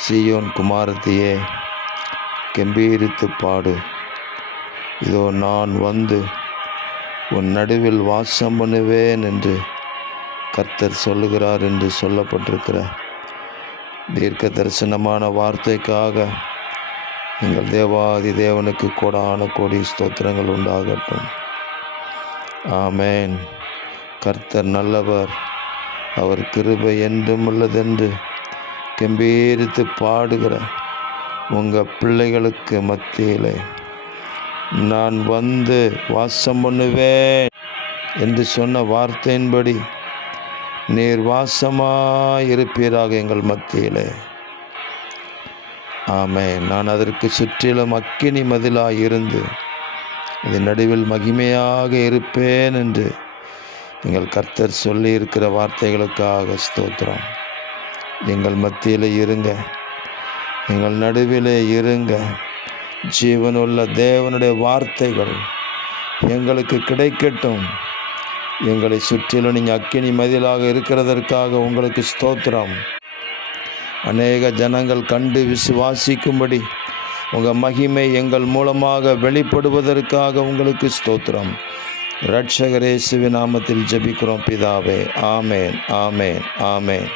சீயோன் குமாரத்தியே, கெம்பீரித்து பாடு. இதோ நான் வந்து உன் நடுவில் வாசம் பண்ணுவேன் என்று கர்த்தர் சொல்லுகிறார் என்று சொல்லப்பட்டிருக்கிற தீர்க்க தரிசனமான வார்த்தைக்காக எங்கள் தேவாதி தேவனுக்கு கோடான கோடி ஸ்தோத்திரங்கள் உண்டாகட்டும். ஆமேன். கர்த்தர் நல்லவர், அவர் கிருபை என்றும் உள்ளதென்று கெம்பீரித்து பாடுகிற உங்கள் பிள்ளைகளுக்கு மத்தியிலே நான் வந்து வாசம் பண்ணுவேன் என்று சொன்ன வார்த்தையின்படி நீர் வாசமாயிருப்பீராக எங்கள் மத்தியிலே. ஆமென். நான் அதற்கு சுற்றிலும் அக்கினி மதிலாயிருந்து அதன் நடுவில் மகிமையாக இருப்பேன் என்று எங்கள் கர்த்தர் சொல்லி இருக்கிற வார்த்தைகளுக்காக ஸ்தோத்திரம். எங்கள் மத்தியில் இருங்க, எங்கள் நடுவிலே இருங்க. ஜீவனுள்ள தேவனுடைய வார்த்தைகள் எங்களுக்கு கிடைக்கட்டும். எங்களை சுற்றிலும் நீங்கள் அக்கினி மதிலாக இருக்கிறதற்காக உங்களுக்கு ஸ்தோத்திரம். அநேக ஜனங்கள் கண்டு விசுவாசிக்கும்படி உங்கள் மகிமை எங்கள் மூலமாக வெளிப்படுவதற்காக உங்களுக்கு ஸ்தோத்திரம். இரட்சகர் இயேசுவின் நாமத்தில் ஜெபிக்கிறோம் பிதாவே. ஆமேன், ஆமேன், ஆமேன்.